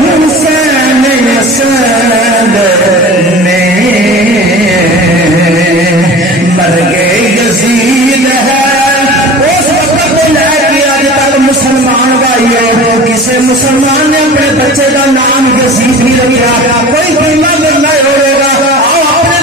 حسین اسد میں مرگ یزید ہے اس وقت لے کے آج تک مسلمان بھائیو کسی مسلمان نے اپنے بچے کا نام یزید نہیں رکھا کوئی گلا کرنا ہوئے گا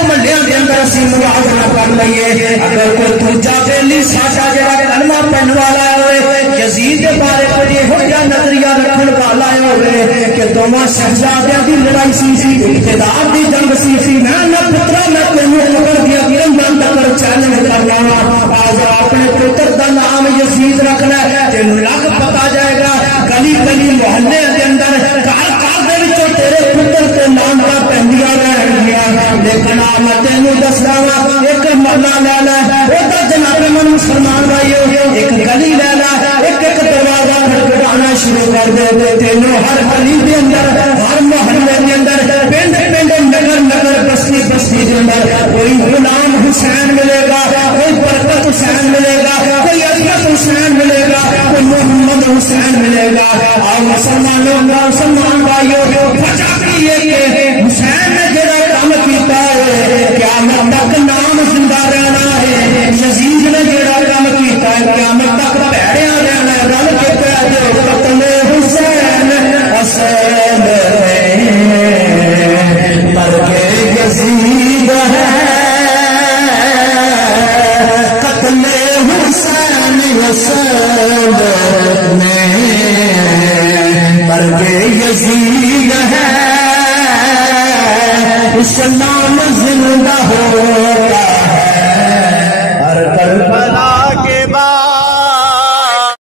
منڈیاں کے اندر اسی موازنہ کر لئیے اگر کوئی دوجا بیلی ساٹا جڑا کلمہ پڑھن والا ہوئے یزید کے بارے پر یہ ہو یا نظریہ رکھن والا ہوئے کہ دوواں شہزادیاں دی لڑائی سی اقتدار دی جنگ سی میں نہ پترا میں تینوں خبر دیا گرم تک چیلنج کر رہا آج اپنے پتر دا نام یزید رکھنا ہے تینوں لگ پتا جائے گا گلی گلی محلے کے اندر کار کار دے وچوں تیرے پتر کے نام کا پہنیا رہن گیا لیکن میں تینوں دس رہا ایک مرنا لے لا وہ تو جناب من مسلمان بھائیو ایک گلی لے لا ایک ایک دروازہ کھٹکھٹانا شروع کر دے تینوں ہر گلی کے اندر ہر محلے کے اندر پنڈ پنڈ نگر نگر بستی بستی کے اندر کوئی غلام حسین ملے گا کوئی برکت حسین ملے گا کوئی عظمت حسین ملے گا کوئی محمد حسین ملے گا اور مسلمانوں کا مسلمان بھائیو وجہ بھی یہ کہ